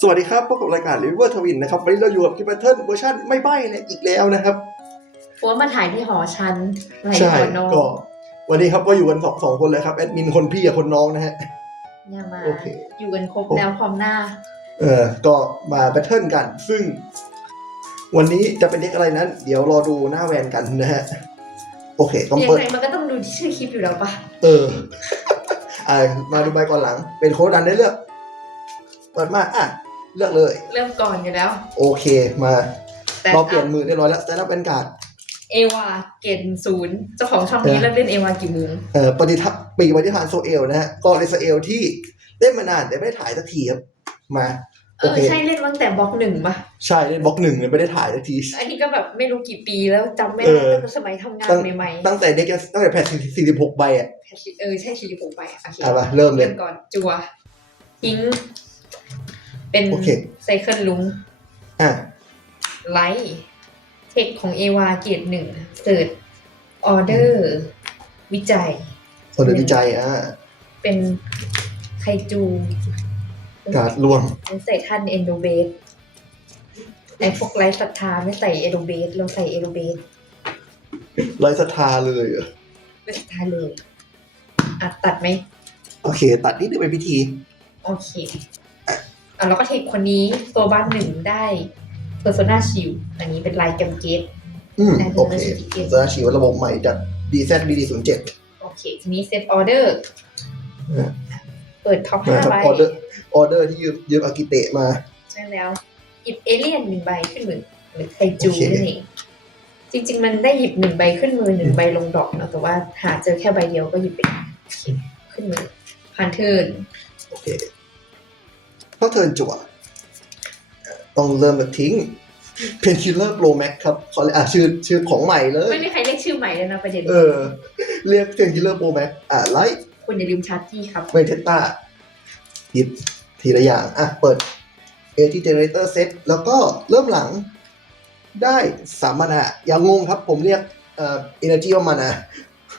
สวัสดีครับพบกับรายการ River Twin นะครับวันนี้เราอยู่กับกิปเทิลเวอร์ชันไม่ใบ้เลยอีกแล้วนะครับเพราะว่ามาถ่ายที่หอชั้นไหลใช่หอนองก็วันนี้ครับก็อยู่กันสองสองคนเลยครับแอดมินคนพี่กับคนน้องนะฮะเนี่ยมาโอเคอยู่กันครบแล้วพร้อมหน้า เออก็มาแบทเทิลกัน ซึ่ง วันนี้จะเป็นเด็กอะไรนั้น เดี๋ยวรอดูหน้าแวนกันนะฮะโอเค ต้องยังเปิดไงมันก็ต้องดูที่ชื่อคลิปอยู่แล้วปะเออ อ่ามาดูใบก่อนหลัง เป็นโค้ดดันได้เลือก เปิดมา อะ เลือกเลย เริ่มก่อนอยู่แล้ว โอเคมา แต่เราเปลี่ยนมือเรียบร้อยแล้วแต่รับเป็นการ์ดเอวาเกณฑ์ศูนย์เจ้าของช่องนี้เออเริ่มเล่นเอวากี่โมงเอ่อปฏิทับปีปฏิทานโซเอลนะฮะก็ในโซเอลที่เล่นมานานแต่ไม่ได้ถ่ายสักทีครับมาเอโออเคใช่เล่นตั้งแต่บล็อกหนึ่งปะใช่เล่นบล็อกหนึ่งเนี่ยไม่ได้ถ่ายสักที อันนี้ก็แบบไม่รู้กี่ปีแล้วจำไม่เอได้อ ตั้งแต่สมัยทำงานตั้งใหม่ตั้งแต่เด็กยังตั้งแต่แพทสี่สิบหกใบอะๆเออใช่สี่สิบหกไปโอเคอะมาเริ่มเลยเริ่มก่อนจัวทิ้ง เป็นโอเค ไซเคิลลุงอะไลท์เทคของเอวาเกตหนึ่งเสิร์ชออเดอร์วิจัยคนเดินวิจัยอะเป็นไคจูการ์ดล่วงเราใส่ท่านเอนโดเบสไอพวกไลท์ศรัทธาไม่ใส่เอนโดเบสเราใส่เอนโดเบสไร้ศรัทธาเลยอะไม่ศรัทธาเลยอะตัดไหมโอเค ตัดนิดนึงเป็นพิธี โอเคอะ เราก็เทคคนนี้ตัวบ้านหนึ่งได้เพอร์โซนาชิลอันนี้เป็นลายแกมเกตอืมได้โอเคได้ได้จะชีวระบบใหม่จาก DZ BD 0 7 โอเค ทีนี้เซตออเดอร์อะเปิดท็อปนะห้าครับใบออเดอร์ออเดอร์ที่ยืมยืมอากิเตะมา ใช่แล้ว หยิบเอเลี่ยนหนึ่งใบขึ้นมือหรือไคจูโอเคนั่นเอง จริง ๆ มันได้หยิบหนึ่งใบขึ้นมือหนึ่งใบลงดอกเนาะแต่ว่าหาเจอแค่ใบเดียวก็หยิบไปขึ้นมือผ่านเทิร์นโอเค เข้าเทิร์นจั่วอะต้องเริ่มแบบทิ้งเพนคิลเลอร์โปรแม็กครับเขาเลยอะชื่อชื่อของใหม่เลยไม่มีใครเรียกชื่อใหม่เลยนะประเด็นเออ เรียกเพนคิลเลอร์โปรแม็กอะไลท์คุณอย่าลืมชาร์จจี้ครับเวเทต้าหยิบทีละอย่าง อะ เปิดเอทีเจเนเรเตอร์เซตแล้วก็เริ่มหลังได้สามมานะอย่างงงครับ ผมเรียกเอ่อเอเนจีว่ามานะ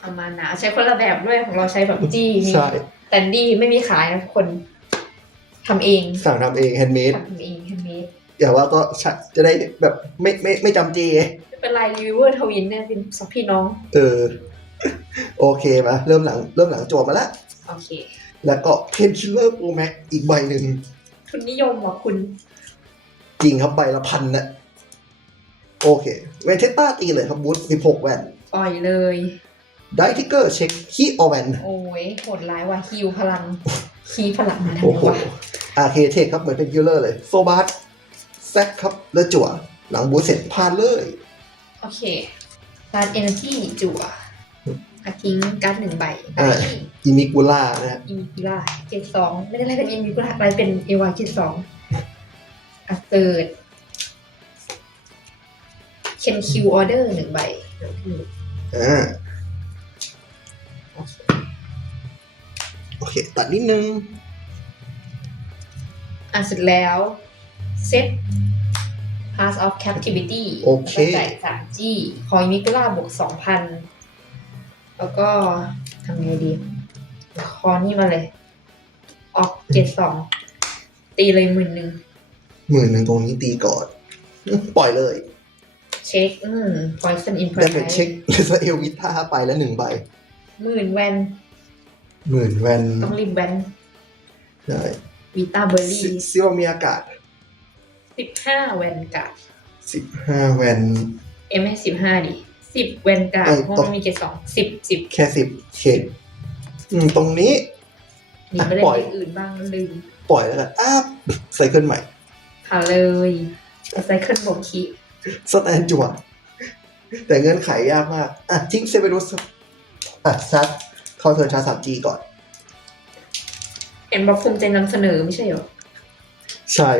ประมาณนะใช้คนละแบบด้วยของเราใช้แบบจี้นี่ใช่แต่ดี้ไม่มีขายนะทุกคน ทำเองสั่งทำเองแฮนด์เมดทำเองแฮนด์เมดอย่าว่าก็ใช่จะได้แบบไม่ไม่ไม่จำเจไม่เป็นไรรีวิวเวอร์ทวินเนี่ยเป็นสองพี่น้อง เออ โอเคมาเริ่มหลังเริ่มหลังโจวมาแล้วโอเค แล้วก็เพนคิลเลอร์โปรแม็กอีกใบหนึ่งทุนนิยมว่ะคุณ จริงครับใบละพันนะโอเค เวเทต้าตีเลยครับบูธ16แวนปล่อยเลย ได้ทิกเกอร์เช็คคีออแวนโอ้ยโหดร้ายว่ะฮิวพลังคีพลังมาทำโอ้ไมโหวะอาเคเทคครับเหมือนเป็นคิลเลอร์เลย โซบาร์แซกครับแล้วจั่ว หลังบูธเสร็จผ่านเลยโอเคการเอเนอร์จีจั่วอาทิ้งการ์ดหนึ่งใบอ่าอิมิกุล่านะฮะอิมิกุล่าเกตสองไม่ได้ไล่เป็นอิมิกุล่าไล่เป็นเอวาเกตสองอะเกิดเคนคิวออเดอร์หนึ่งใบอ่า ตัดนิดนึง อะเสร็จแล้วเซต Pass of Captivity โอเคแล้วก็จ่ายสามจี้คอยมิกุล่าบวกสองพันแล้วก็ทำไงดี คอนี่มาเลย ออกเจ็ดสองตีเลยหมื่นหนึ่งหมื่นหนึ่งตรงนี้ตีก่อน ปล่อยเลย เช็ค อืม Poison in ได้เป็น Paradise เช็คเลสเอลวิท่าไปแล้วหนึ่งใบหมื่นแวน หมื่นแวนต้องรีบแวนได้วีตาเบอร์รี่ซิซิว่ามีอากาศสิบห้าแวนกัดสิบห้าแวนเอ็มให้สิบห้าดิสิบแวนกัดเอ้ยเพราะมันมีเกตสองสิบสิบแค่สิบเคอืมตรงนี้มีไปเล่ปล่อยนอย่างอื่นบ้างลืมปล่อยแล้วกันอ้าบไซเคิลใหม่ผ่านเลยไซเคิลบวกคีสแตนจั่วแต่เงื่อนไขยากมาก อะทิ้งเซเวรุสอะชัด เข้าเทิร์นชาร์จสามจีก่อน เห็นบอกภูมิใจนำเสนอไม่ใช่เหรอ ใช่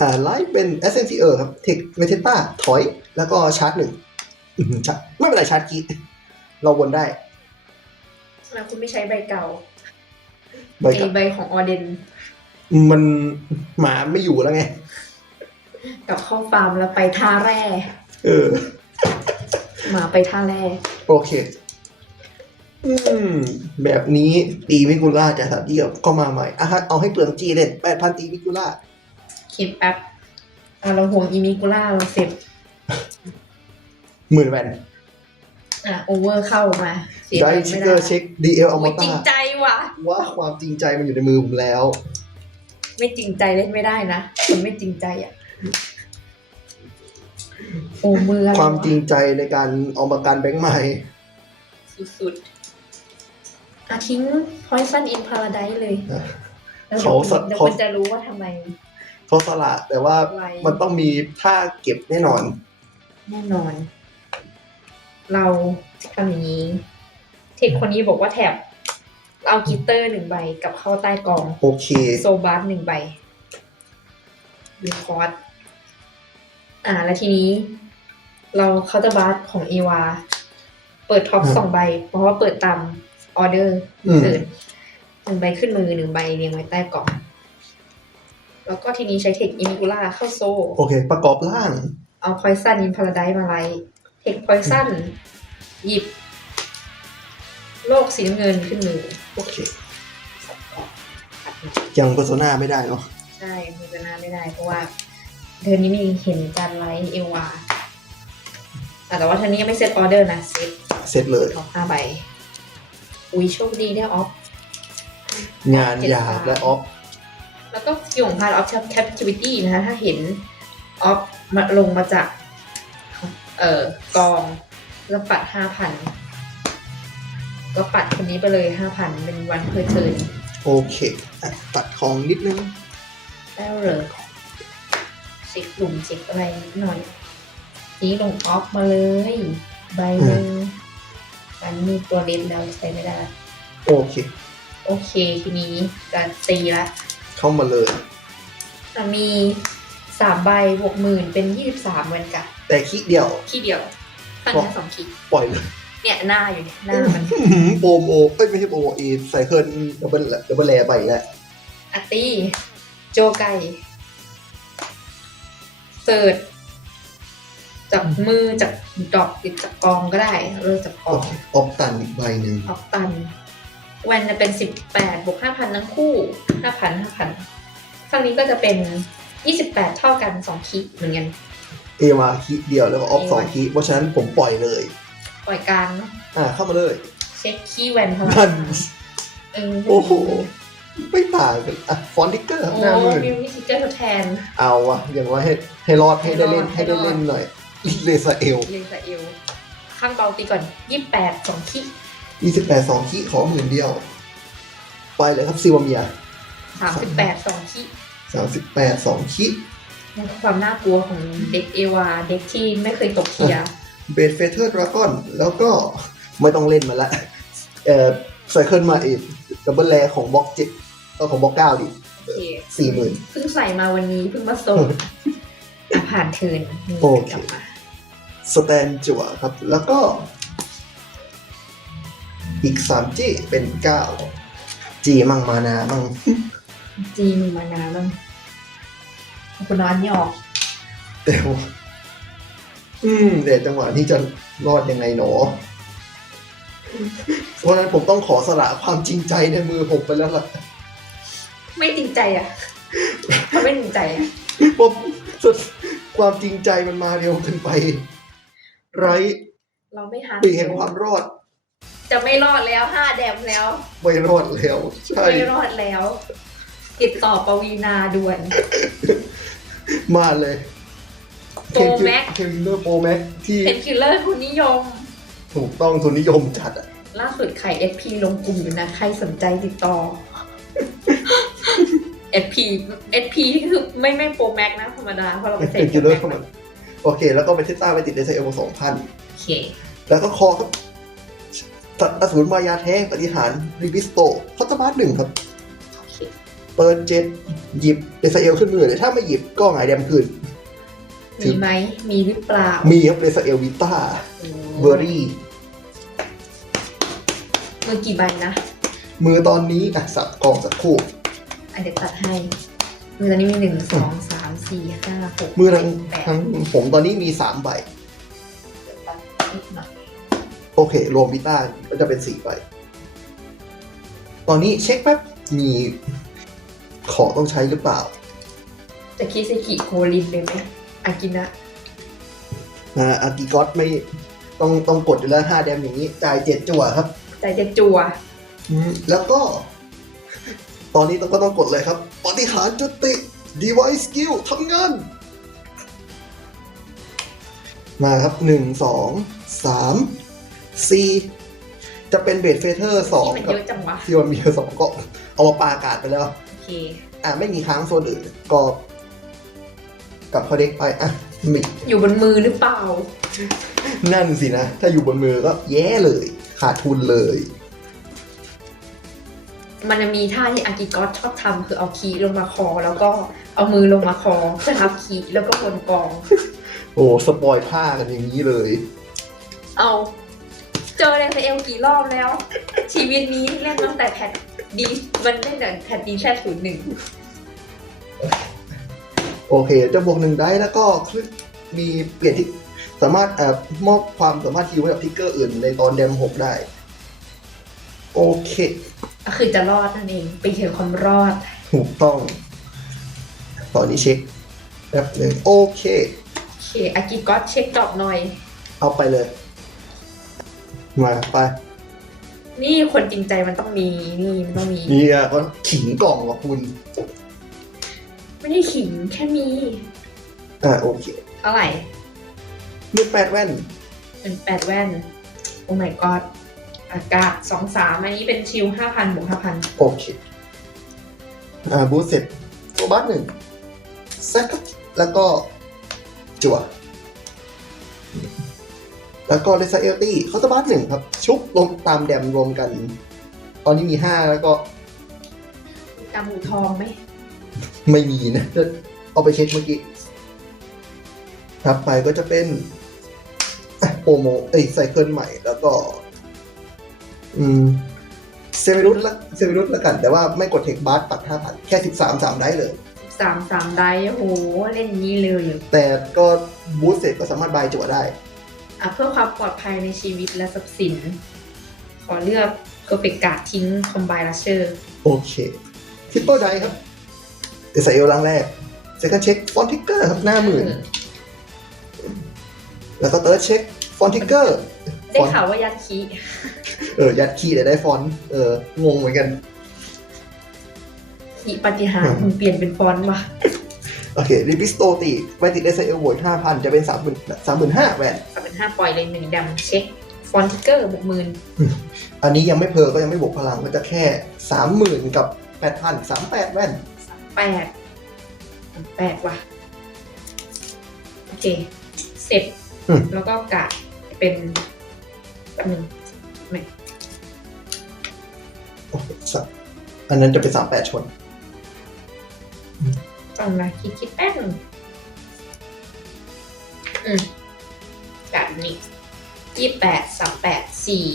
อ่าไลฟ์เป็น s อ n c เออครับเทคเวเทต้าถอย แล้วก็ชาร์จหนึ่งอื้อหือชาร์จไม่เป็นไรชาร์จกีเราวนได้แล้วคุณไม่ใช้ใบเก่าใบไอกับใบของออเดนมันหมาไม่อยู่แล้วไงกับเข้าฟาร์มแล้วไปท่าแร่ เออ หมาไปท่าแร่ โอเค อืม แบบนี้ตีมิกุล่าจะสามที่ก็มาใหม่อะฮะเอาให้เปลืองจีเล่นแปดพันตีมิกุล่าคิดแป๊บอะเราห่วงอีมิกุล่าเราเสร็จ หมื่นแวนอะโอเวอร์เข้ามาเสียได้เงินชิไม่กเกอร์เช็คดีเอลอโอ้มยจริตางใจว่ะ ว่าความจริงใจมันอยู่ในมือผมแล้ว ไม่จริงใจเล่นไม่ได้นะคนไม่จริงใจอะ โอ้มืออะไรความจริงใจในการเอามาการแบงค์ใหม่ สุดๆอะทิ้ง Poison in Paradise เลยอะแล้วเขาสะเดี๋ยวเขาคุณจะรู้ว่าทำไม เขาสละแต่ว่าไวมันต้องมีท่าเก็บแน่นอน แน่นอน เราทำอย่างนี้ เทคคนนี้บอกว่าแถบเอากิตเตอร์หนึ่งใบกลับเข้าใต้กอง โอเค โซบาร์หนึ่งใบรีคอร์ดอ่า แล้วทีนี้ เราเคาน์เตอร์บาร์ของเอวา เปิดท็อปอืมสองใบ เพราะว่าเปิดตามออเดอร์อืมเกินหนึ่งใบขึ้นมือหนึ่งใบเรียงไว้ใต้กล่อง แล้วก็ทีนี้ใช้เทคอิมิกุล่าเข้าโซ โอเค ประกอบร่าง เอาพอยซันอินพาราไดมาไลเทคพอยซันหยิบ โลกสีน้ำเงินขึ้นมือ โอเคสับออกอัดมายังโฆษณาไม่ได้เนาะใช่มีจะนาไม่ได้เพราะว่าเดือนนี้ไม่เห็นจานไลท์เอวาอะ แต่ว่าเทอนนี้ยังไม่เซตออเดอร์นะเซตเสร็จเลยท็อปห้าใบ อุ้ยโชคดีได้ออฟ งานหยาบและออฟแล้วก็สกิลของพาร์ออฟแคปทิวิตี้นะคะถ้าเห็นออฟมาลงมาจาก เอ่อกองแล้วปัดห้าพันก็ปัดคนนี้ไปเลยห้าพันเป็นวันเพอร์เทิร์นโอเคอะตัดของนิดนึง ได้เลยเช็คกลุ่มเช็คอะไรนิดหน่อย นี้ลงออฟมาเลย ใบหนึ่งอันนี้ตัวเล่นแล้วใช้ไม่ได้ โอเค โอเคทีนี้จะตีละเข้ามาเลยจะมีสามใบบวกหมื่นเป็นยี่สิบสามเหมือนกันแต่ขี้เดียว ขี้เดียวข้างบอกนี้สองขีดปล่อยเลยเนี่ยหน้าอยู่เนี่ยหน้ามันอื้อหือโปรโมเอ้ยไม่ใช่โปรโมเอใส่เคิร์นดับเบิลดับเบิลแลไปอีกแล้วอาร์ตี้โจไก่เสิร์ช จากมือจากดอกติดจากกองก็ได้เริ่มจากกโอองเคออกตันอีกใบหนึ่งออกตันแวนจะเป็นสิบแปดบวกห้าพันทั้งคู่ห้าพันห้าพันฝั่งนี้ก็จะเป็นยี่สิบแปดเท่ากันสองคีเหมือนกัน เอวาคีเดียวแล้วก็ออฟเอวา สองคีเพราะฉะนั้นผมปล่อยเลย ปล่อยกลางเนาะอ่าเข้ามาเลยเช็คคีย์แวนเท่านั่นเออโอ้โหไม่ต่างกันอะฟอนติกเกอร์โอ้หน้ามือมิวนิซิเกอร์ทดแทน เอาอะอย่างว่าให้ให้รอดให้ได้เล่นให้ให้รได้อดเล่นหน่อย เลซาเอลเลซาเอลข้างเบาตีก่อนยี่แปดสองคียี่สิบแปดสองคีขอหมื่นเดียว ไปเลยครับซิวาเมียสามสิบแปดสองคีสามสิบแปดสองคีความน่ากลัวของเด็กเอวาเด็กที่ไม่เคยตกเทียร์เบดเฟเธอร์ดราก้อนแล้วก็ไม่ต้องเล่นมันละเอ่อไซเคิลมาอีกดับเบิลแลของบล็อกเจ็ดก็ของบล็อกเก้าดิโอเคสี่หมื่นเพิ่งใส่มาวันนี้เพิ่งมาส่งอะผ่านเทิร์นนี่โอเคกลับมา สแตนจั่วครับ แล้วก็ อีกสามจีเป็นเก้าจีมั่งมานามั่งจีมีมานานบ้างเอาคุณนอนนี่ออกแต่ว่าอืมแต่จังหวะนี้จะรอดยังไงหนอเพราะฉะนั้นผมต้องขอสละความจริงใจในมือผมไปแล้วล่ะไม่จริงใจอะถ้าไม่จริงใจอะเพราะสุดความจริงใจมันมาเร็วเกินไป ไร้เราไม่หาปีแห่งความรอด จะไม่รอดแล้วห้าแดมแล้ว ไม่รอดแล้ว ใช่ ไม่รอดแล้ว ติดต่อปวีนาด่วน มาเลยโปรแม็กเคนเนอร์โปรแม็กที่เป็นคิลเลอร์ทุนนิยม ถูกต้องทุนนิยมจัดอะล่าสุดไข่ SP ลงกลุ่มอยู่นะ ใครสนใจติดต่อ SP SP ที่คือไม่ไม่โปรแม็กนะธรรมดาเพราะเราไปใส่เป็นแคคิลปเลอแม็ร์กเข้ามา โอเค แล้วก็ไปเทสต้าไปติดในไซเอลสองพันโอเค แล้วก็คอครับตัดอสูรมายาแท้งปฏิหารรีบิสโตคอตบาร์หนึ่งครับโอเคเปิดเจ็ดหยิบเดซาเอลขึ้นมือเลยถ้าไม่หยิบก็หงายแดมคืนมีไหมมีหรือเปล่า มีครับเดซาเอลวิต้าโอ้เบอร์รี่มือกี่ใบนะ มือตอนนี้อะสับกองสักคู่ อันเดี๋ยวตัดให้ มือตอนนี้มีหนึ่งสอง สามสี่ห้าหกมือทั้งเจ็ดแปดทั้งผมตอนนี้มีสามใบเดี๋ยวตัดนิดหน่อยโอเค รวมวิต้าก็จะเป็นสี่ใบ ตอนนี้เช็คแป๊บมีของต้องใช้หรือเปล่า จะคิซิกิโคลินเลยไหมอากินะนะอากิกอตไม่ต้องต้องกดอยู่แล้วห้าแดมอย่างนี้ จ่ายเจ็ดจั่วครับใจจะจัวอืมแล้วก็ ตอนนี้ต้องก็ต้องกดเลยครับปฏิหารย์จุติ device skill ทำงาน มาครับหนึ่งสองสามสี่จะเป็นเบดเฟเธอร์สองที่มันกับเยอะจังวะที่มันมีสองก็เอามาปาอากาศไปแล้ว โอเค อะ ไม่มีค้างโซนอื่นก็กลับเขาเด็กไป อะมีอยู่บนมือหรือเปล่า นั่นสินะ ถ้าอยู่บนมือก็แย่เลย ขาดทุนเลย มันจะมีท่าที่อากิกอตชอบทำคือเอาคีย์ลงมาคอ แล้วก็เอามือลงมาคอเพื่อทับคีย์แล้วก็บนกอง โอ้สปอยท่ากันอย่างนี้เลย เอา เจอในเอลกี่รอบแล้ว ชีวิตนี้เล่นตั้งแต่แพทดีมันเล่นแต่แพทดีแค่ศูนย์หนึ่งโอเคจะบวกหนึ่งได้แล้วก็มีเปลี่ยนที่สามารถเอ่อมอบความสามารถฮิวให้กับทิกเกอร์อื่นในตอนเดมหกได้ โอเค ก็คือจะรอดนั่นเองไปถึงความรอด ถูกต้อง ตอนนี้เช็คแป๊บหนึ่งโอเค โอเคอากิกอตเช็คดรอปหน่อย เอาไปเลย มาไป นี่คนจริงใจมันต้องมี นี่มันต้องมี นี่อะก็ขิงกล่องว่ะคุณ ไม่ได้ขิงแค่มี อ่าโอเคเท่าไหร่มีแปดแว่นเป็นแปดแว่น โอ้ my god อากาศสองสามอันนี้เป็นชิลห้าพันบวกห้าพันโอเค อ่าบูสเสร็จตัวบัสหนึ่งแซกแล้วก็จั่ว แล้วก็เลซาเอลตี้เขาตัวบัสหนึ่งครับ ชุบลงตามแดมรวมกัน ตอนนี้มีห้าแล้วก็จำหมูทองไหมไม่มีนะจะเอาไปเช็คเมื่อกี้ถัดไปก็จะเป็นอะโปรโมเอ้ยไซเคิลใหม่แล้วก็ อืมเซมิรุตละเซมิรุตละกัน แต่ว่าไม่กดเทคบาร์ปัดห้าพันแค่สิบสามสามได้เลย สามสามได้โอ้โหเล่นอย่างนี้เลยแต่ก็บูสเสร็จก็สามารถบายจั่วได้ อะเพื่อความปลอดภัยในชีวิตและทรัพย์สิน ขอเลือกเพอร์เฟกการ์ดทิ้งคอมไบลัชเชอร์ โอเคทิปเปิลไดครับเอสเอลลังแรกเซคันเช็คฟอนติกเกอร์ครับหน้าหมื่น แล้วก็เติร์ดเช็คฟอนติกเกอร์ ได้ข่าวว่ายัดคีเออ ยัดคีย์แต่ได้ฟอนต์เออ งงเหมือนกันคีปฏิหารย์มึงเปลี่ยนเป็นฟอนต์ว่ะโอเครีบิสโตตีไปติดเอสเอลโหวตห้าพันจะเป็นสามหมื่นสามหมื่นห้าแวนสามเป็นห้าปล่อยเลยหนึ่งดำเช็ค ฟอนต์ทิกเกอร์บวกหมื่นอันนี้ยังไม่เพอก็ยังไม่บวกพลังก็จะแค่สามหมื่นกับแปดพันสามแปดแว่นสามแปดสามแปดว่ะ โอเค เสร็จอืมแล้วก็กาดเป็นแป๊บหนึงไม่โอ้โหสัตว์อันนั้นจะเป็นสามแปดชนต้องมาคิดคิดแป๊บหนึงอืมกาดนี้ยี่แปดสามแปดสี่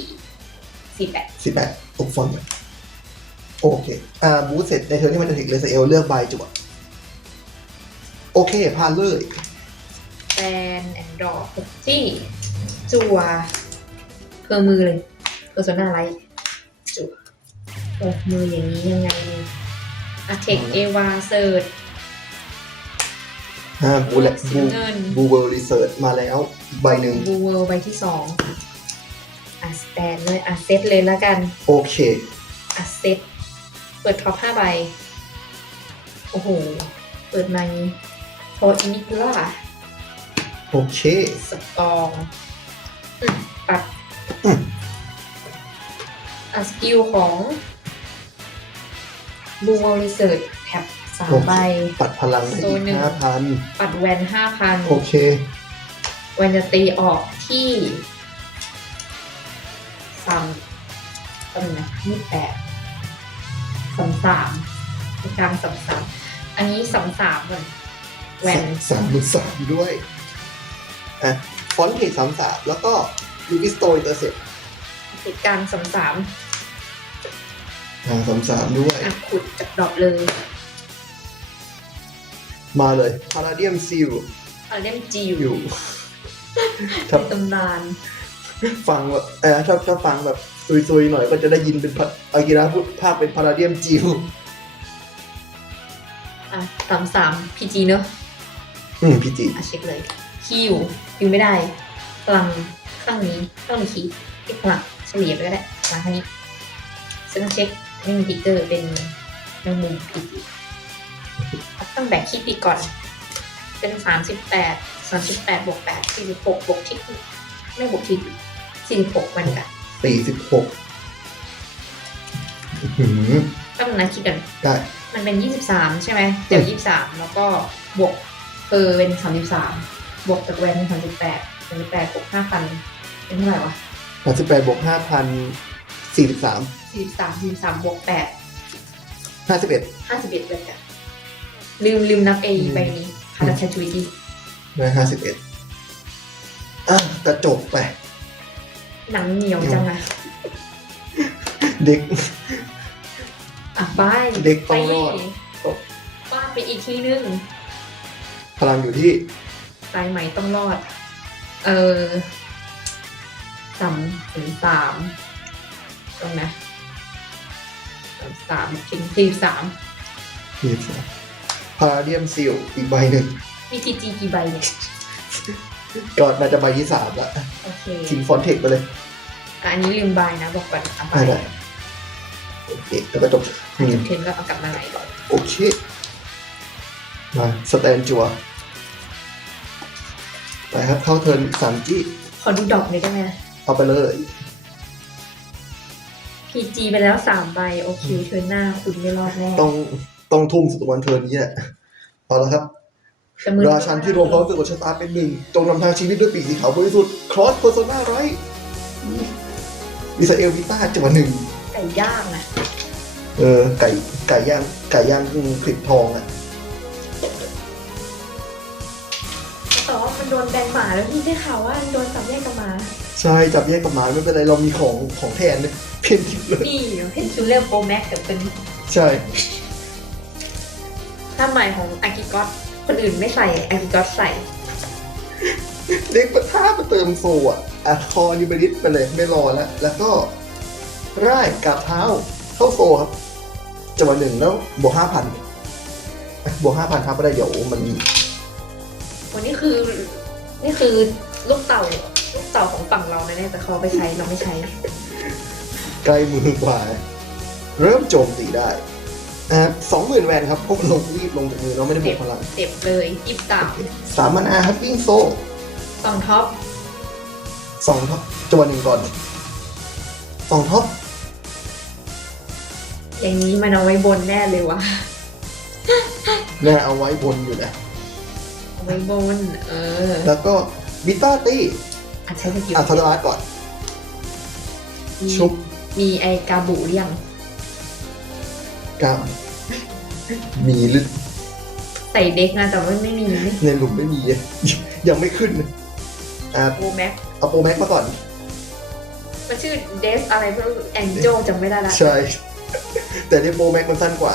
สี่แปดสิบแปดตกฟอนต์ไปโอเค อ่า บูธเสร็จในเทอร์นที่มันจะถึงเลสเอลเลือกบายจั่วโอเคผ่านเลยแบนแอนดรอปที่จัว เพอมือเลยเพอร์โซนาไลท์จัวโอ้มืออย่างนี้ยังไงอะเทคเอวาเซิร์ชอ่าบูและสีบูเงินบูเวอร์รีเสิร์ชมาแล้วอีกใบหนึ่งบูเวอร์ใบที่สองอะสแตนเลยอะเซตเลยแล้วกันโอเคอะเซตเปิดท็อปห้าใบ โอ้โห เปิดมานี้โทอินิคุล่าโอเคสตองอืมปัด อืมอะสกิลของบูเวอร์รีเสิร์ชแท็บสามใบ ปัดพลังได้โซอีนกหนึ่ง ห้าพันปัดแวนห้าพันโอเค แวนจะตีออกที่สามตำแหน่งยี่แปดสามสามกลางสามสามอันนี้สามสามก่อนแวนสามหมื่นสามด้วย อะ ฟอนต์เพจสามสามแล้วก็ ลูบิสโตอิเตอร์เซ็ตติดกลางสามสามอ่าสามสามด้วย อะขุดจากดอกเลยมาเลยพาราเดียมซิลเอาเล่มจิวอยู่ ครับตำนาน ฟังแบบเออถ้าถ้าฟังแบบซุยๆหน่อยก็จะได้ยินเป็นพะอากิระพูดภาคเป็นพาราเดียมจิวอะสามสามพีจีเนอะอืมพี่จีอะเช็คเลยคิวคิวไม่ได้พลัง ข้างนี้ข้างนี้คีเอ็กพลังเฉลี่ยไปก็ได้พลังข้างนี้ซึ่งเช็คไม่มีติ๊กเกอร์เป็นแมงมุมพีจีต้องแบกคิดปีก่อน เป็นสามสิบแปดสามสิบแปดบวกแปดสี่สิบหกบวกทิกไม่บวกทิกสี่สิบหกมันกันสี่สิบหกหืมต้องนะคิดกันได้มันเป็นยี่สิบสามใช่ไหมเดี๋ยวยี่สิบสามแล้วก็บวกเออเป็นสามสิบสามบวกจากแวนเป็นสามสิบแปดสามสิบแปดบวกห้าพัน เป็นเท่าไหร่วะสามสิบแปดบวกห้าพันสี่สิบสามสี่สิบสามสี่สิบสามบวกแปดห้าสิบเอ็ดห้าสิบเอ็ดเลยอะลืมลืมนับเอใบนี้คาราชาจูวิตี้นะห้าสิบเอ็ดอะกระจกไป หนังเหนียวจังอะเด็ก อะบ้ายเด็กต้องรอดไปบ้านไปอีกทีนึงพลังอยู่ที่สายไหมต้องรอด เออ สามถึงสามตรงนะสามสามถึงสี่สามยี่สิบสามพาราเดียมซิลอีกใบหนึ่งมีทีจีกี่ใบเนี่ยก็น่าจะใบที่สามละโอเคทิ้งฟอนเทคไปเลยอะอันนี้ลืมใบนะ บอกก่อนอะใบได้ได้โอเคแล้วก็จบอืมเทนก็เอากลับมาใหม่ก่อนโอเค มาสแตนจัว ไปครับเข้าเทิร์นสามจี้ขอดูดอกหน่อยได้ไหม เอาไปเลยพีจีไปแล้วสามใบ โอเคเทิร์นหน้าคุณไม่รอดแน่ต้องต้องทุ่มสุดวันเทิร์นนี้แหละเอาละครับแต่มือราชันที่รวมความรู้สึกของชะตาเป็นหนึ่งจงนำทางชีวิตด้วยปีกสีขาวบริสุทธิ์ครอสโพโซนาไรมิสเอลวิต้าจังหวะหนึ่งไก่ย่างนะเออไก่ไก่ย่างไก่ย่างคลิปทองอะแต่ว่ามันโดนแบนหมาแล้วพี่ได้ข่าวว่ามันโดนสับแยกกับหมา ใช่จับแยกกับหมาไม่เป็นไรเรามีของของแทนเนี่ยเพนทิปเลยนี่เพนชูเลอร์โปรแม็กกับเป็นใช่ท่าใหม่ของอากิกอตคนอื่นไม่ใส่อากิกอตใส่เด็กประท่ามาเติมโซอะอะคอนิบริสไปเลยไม่รอแล้ว แล้วก็ร่ายกาบเท้าเข้าโซครับจังหวะหนึ่งแล้วบวกห้าพันบวกห้าพันครับก็ได้เดี๋ยวมันวันนี้คือ นี่คือลูกเต่าลูก เต่าของฝั่งเรานะเนี่ยแต่เขาเอาไปใช้เราไม่ใช้ ใกล้มือกว่า เริ่มโจมตีได้อ่าสองหมื่นแวนครับพวกลงรีบลงจากมือเราไม่ได้บวกพลังเจ็บเลยยิบสามสามมันอาครับวิ่งโซสองท็อปสองท็อปจังหวะหนึ่งก่อนสองท็อปอย่างนี้มันเอาไว้บนแน่เลยวะแน่เอาไว้บนอยู่นะเอาไว้บน เออ แล้วก็บิต้าตี้ อะใช้สกิลอะคาร์ดอาร์ตก่อน มีชุบ มีไอกาบูหรือยังกล้ามมีหรือใส่เด็กนะแต่ว่าไม่มีในหลุมไม่มี ยังไม่ขึ้นอะโบแม็กเอาโปรแม็กมาก่อน มันชื่อเดสอะไรไม่รู้แองเจลจำไม่ได้ละใช่ แต่ในโปรแม็กมันสั้นกว่า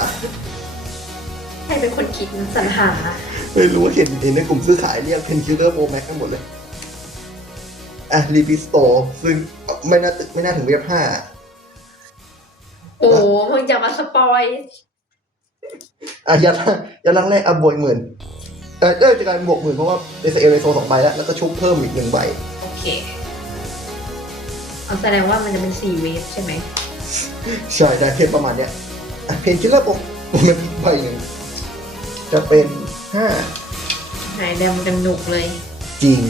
ใครเป็นคนคิดนะสรรหา ไม่รู้ว่าเห็นเห็นในกลุ่มซื้อขายเรียกเพนคิลเลอร์โปรแม็กกันหมดเลย อะรีพิสโตซึ่งไม่น่าไม่น่าถึงเวฟห้าโอ้มึงจะมาสปอยอะยัดยัดลังแรกอะบวกอีกหมื่นเออเออจากการบวกหมื่นเพราะว่าเอสเอลโซสองใบแล้ว แล้วก็ชุบเพิ่มอีกหนึ่งใบ โอเคเอาแสดงว่ามันจะเป็นสี่เวฟใช่ไหมใช่ได้เพนประมาณเนี้ยอะเพนคิลเลอร์โปรมันอีกใบหนึ่งจะเป็นห้าหายแดมกันหนุกเลย จริง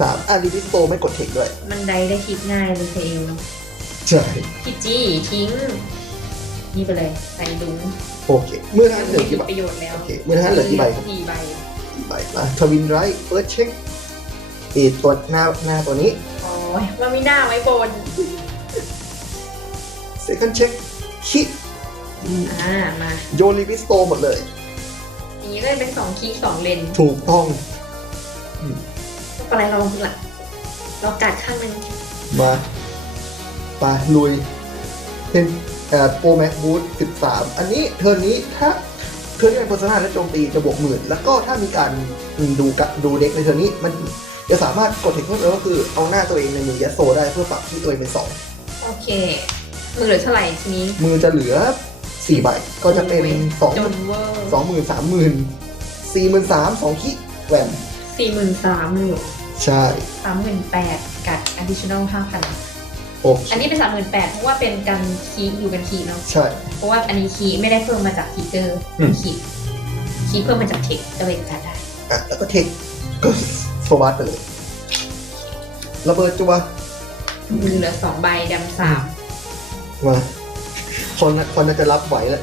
สามอะรีพิสโตไม่กดเทคด้วย มันได้ได้คิดง่ายเลยเทลใช่พี่จี้ทิ้ง นี่ไปเลยใส่ดุ้งโอเคเมื่อนั้นเหลือกี่ใบประโยชน์แล้วโอเคเมื่อนั้นเหลือกี่ใบครับกี่ใบกี่ใบมาทวินไรท์เฟิร์สเช็คอีตัวหน้าหน้าตัวนี้อ๋อมันมีหน้าไว้บนเซคันเช็คคิอ่ามาโยนรีพิสโตหมดเลยอย่างนี้เลยเป็นสองคีย์สองเลนถูกต้อง อะไรเราหลักเรากัดข้างหนึงมาไปลุยเป็นเอ่อโปรแม็กบูทสิบสามอันนี้เทิร์นนี้ถ้าเทิร์นนี้เป็นโฆษณาและโจมตีจะบวกหมื่น แล้วก็ถ้ามีการดูกะดูเด็กในเทิร์นนี้มันจะสามารถกดเทคเพิ่มเติมก็คือเอาหน้าตัวเองในมือยัดโซได้เพื่อปรับที่ตัวเองเป็นสองโอเค มือเหลือเท่าไหร่ทีนี้ มือจะเหลือสี่ใบ ก็จะเป็นสองจนเวอร์สองหมื่นสามหมื่นสี่หมื่นสามสองคิแหวน สี่หมื่นสามหรือใช่สามหมื่นแปดกับ additional ห้าพันโอเคอันนี้เป็นสามหมื่นแปดเพราะว่าเป็นการคีย์อยู่กันคีย์เนาะใช่ เพราะว่าอันนี้คีย์ไม่ได้เพิ่มมาจากฟีเจอร์อืม คีย์คีย์เพิ่มมาจากเทคก็เลยจัดได้อะแล้วก็เทคก็โซวัตไปเลยระเบิดจัวมือเหลือสองใบดำสามมาคนน่ะคนน่าจะรับไหวแล้ว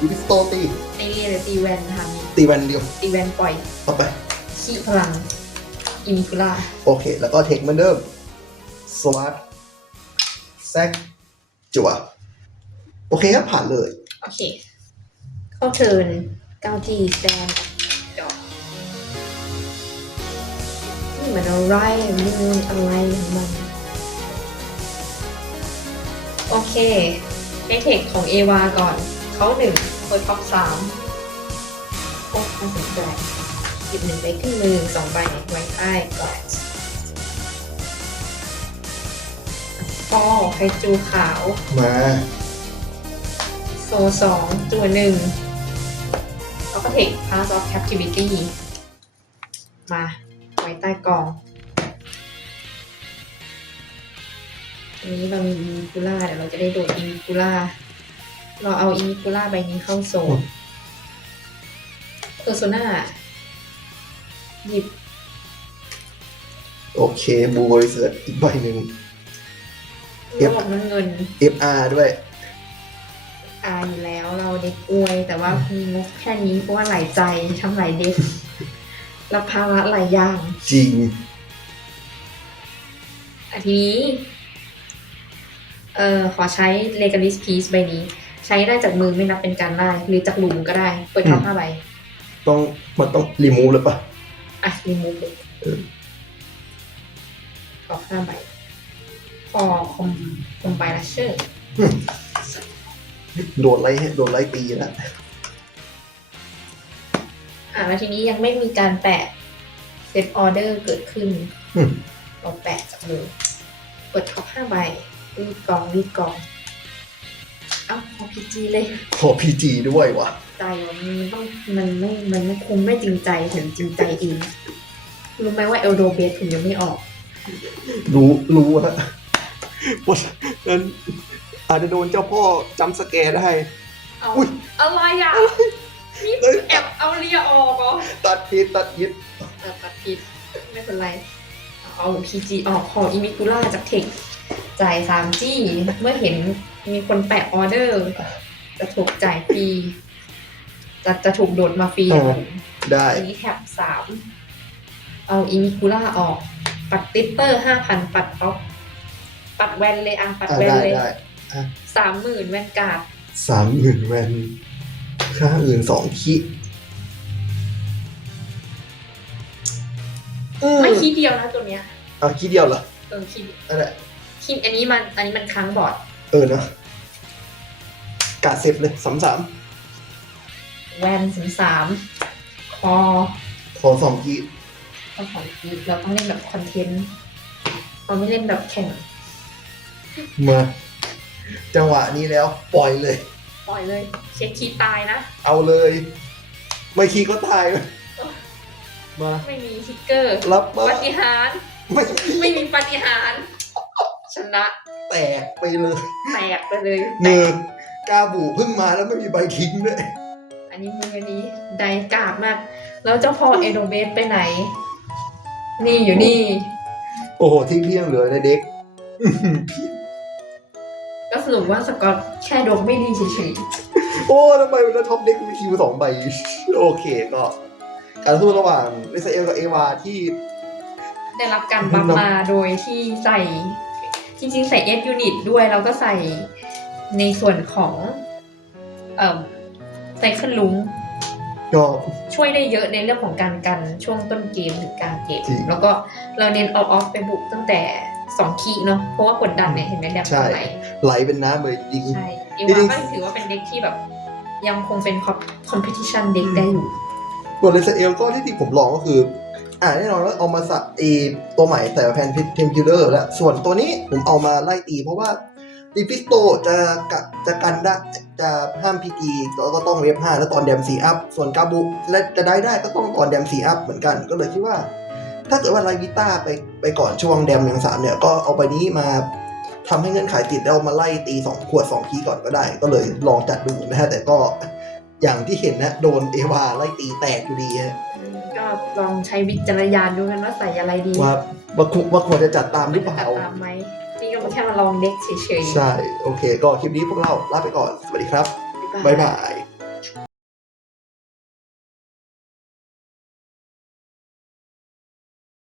ยูพิสโตตีไอเรียหรือตีแวนทตีแวนเดียวำตีแวนปล่อยต่อไป ขี้พลัง อิมิคุล่าโอเค แล้วก็เทคเหมือนเดิมสวัสดแซกจัวโอเคครับผ่านเลย โอเค เข้าเทิร์นเก้าทีแซนดอกนี่มันอะไรมันอะไรของมัน โอเคในเทคของเอวาก่อน เขาหนึ่งเปิดท็อปสามโอ้น่าสนใจห ยิบหนึ่งใบขึ้นมือสองใบไว้ใต้ก่อนก็ไคจูขาว มา โซสองจัวหนึ่งแล้วก็เทค Pass of Captivity มา ไว้ใต้กองอันนี้เรามีอิมิคูล่าเดี๋ยวเราจะได้โดดอิมิคูล่าเราเอาอิมิคูล่าใบนี้เข้าโซนเพอร์โซนา หยิบ โอเคบูบริเซิร์ตอีกใบหนึ่งรอบน้ำเงิน FR ด้วย อาอยู่แล้วเราเด็กอวย แต่ว่ามีงบแค่นี้เพราะว่าหลายใจทำหลายเด็กรับภาระหลายอย่างจริงอันนี้ เอ่อ ขอใช้ Legalis Piece ใบนี้ ใช้ได้จากมือไม่นับเป็นการได้ หรือจากหลุมก็ได้ เปิดท็อปอืม ห้าใบ ต้องมันต้องรีมูฟหรือปะ อะรีมูฟเลยเออท็อปห้าใบพอคอมคอมไบลัชเชอร์โดนไล่ให้โดนไล่ตีแล้วอะแล้วทีนี้ยังไม่มีการแปะเซตออเดอร์เกิดขึ้นอืมเราแปะจากมือเปิดท็อปห้าใบรีดกองรีดกองเอ้า พอพีจีเลยขอพีจีด้วยวะใจว่ามันต้องมันไม่ มันไม่คงไม่จริงใจถึงจริงใจเองรู้ไหมว่าเอลโดเบสถึงยังไม่ออก รู้รู้ฮะว่านั้นอาจจะโดนเจ้าพ่อจำสแกร์ได้เอาอุ๊ยอะไรอะนี่เอ้ยแอบเอาเรียออกเหรอตัดพิษตัดยิดเออตัดผิดไม่เป็นไร เอาพีจีออกขออิมิกุล่าจากเทคจ่ายสามจี้เมื่อเห็น มีคนแปะออเดอร์ จะถูกจ่ายฟรีจะจะถูกโดดมาฟรีอ่าได้อันนี้แท็บสามเอาอิมิคุล่าออก ปัดติตเตอร์ห้าพันปัดท็อปปัดแวนเลยอะปัดอ่าแวนได้เลยได้สามหมื่นแวนการ์ดสามหมื่นแวนค่าอื่นสองคิอืมไม่คีย์เดียวนะตัวเนี้ยเอาคิดเดียวเหรอเออคีย์นั่นแหละคีย์อันนี้มันอันนี้มันค้างบอร์ด เออเนอะกาดเซฟเลยสามสามแวนสามสามคอขอสองกีต้องของคีย์เราต้องเล่นแบบคอนเทนต์เราไม่เล่นแบบแข่งมา จังหวะนี้แล้ว ปล่อยเลย ปล่อยเลย เช็คคีย์ตายนะ เอาเลย ไม่คีก็ตาย มา ไม่มีทิกเกอร์รับมาปฏิหารย์ไม่ ไม่มีปฏิหารย์ ชนะแตกไปเลยแตกไปเลยหนึ่งกาบูเพิ่งมาแล้วไม่มีใบทิ้งด้วยอันนี้มือนี้ไดกาดมาก แล้วเจ้าพ่อเอโดเบสไปไหน นี่อยู่นี่ โอ้โหทิ้งเพียงเหลือในเด็ก ก็สรุปว่าสกอตแค่ดวงไม่ดีเฉยโอ้ทำไมมันท็อปเด็กมีคิวสองใบ โอเคก็ การสู้ระหว่างเอสเอลกับเอวาที่ๆได้รับการบัฟมาโดยที่ใส่ จริงๆ ใส่เอสยูนิตด้วยแล้วก็ใส่ในส่วนของเอ่อไซเคิลลุงก็ ช่วยได้เยอะในเรื่องของการกันช่วงต้นเกมถึงกลางเกม จริงแล้วก็เราเน้นออฟออฟไปบุกตั้งแต่สองคีย์เนาะเพราะว่ากดดันเนี่ยเห็นไหมแดมใช่เท่าไหร่ไหลเป็นน้ำเลยจริง ใช่เอจริวาง ก็ถือว่าเป็นเด็กที่แบบ ยังคงเป็นคอมเพติชันเด็กได้อยู่ ส่วนเอสเอลก็ที่ที่ผมลองก็คือ อ่าแน่นอนว่าเอามาสับอีตัวใหม่ใส่มาแพนเทมพิลเลอร์แล้วส่วนตัวนี้ผมเอามาไล่ตีเพราะว่าดีฟิสโตจะกะจะกันได้จะห้ามพีจีแล้วก็ต้องเวฟห้าแล้วตอนเดมซีอัพ ส่วนกาบุและจะได้ได้ก็ต้องตอนเดมซีอัพเหมือนกัน ก็เลยคิดว่า ถ้าเกิดว่าไลวิต้าไปไปก่อนช่วงแดมยังสามเนี่ยก็เอาไปนี้มาทำให้เงื่อนไขติดแล้วเอามาไล่ตีสองขวดสองคีก่อนก็ได้ ก็เลยลองจัดดูนะฮะแต่ก็อย่างที่เห็นนะโดนเอวาไล่ตีแตกอยู่ดีฮะ ลองใช้วิจารณญาณดูกันว่าใส่อะไรดีว่าว่าควรว่าควรจะจัดตามหรือเปล่าตามไหมนี่ก็แค่มาลองเด็กเฉยๆ ใช่ โอเค ก็คลิปนี้พวกเราลาไปก่อน สวัสดีครับ บ๊ายบายบ๊ายบาย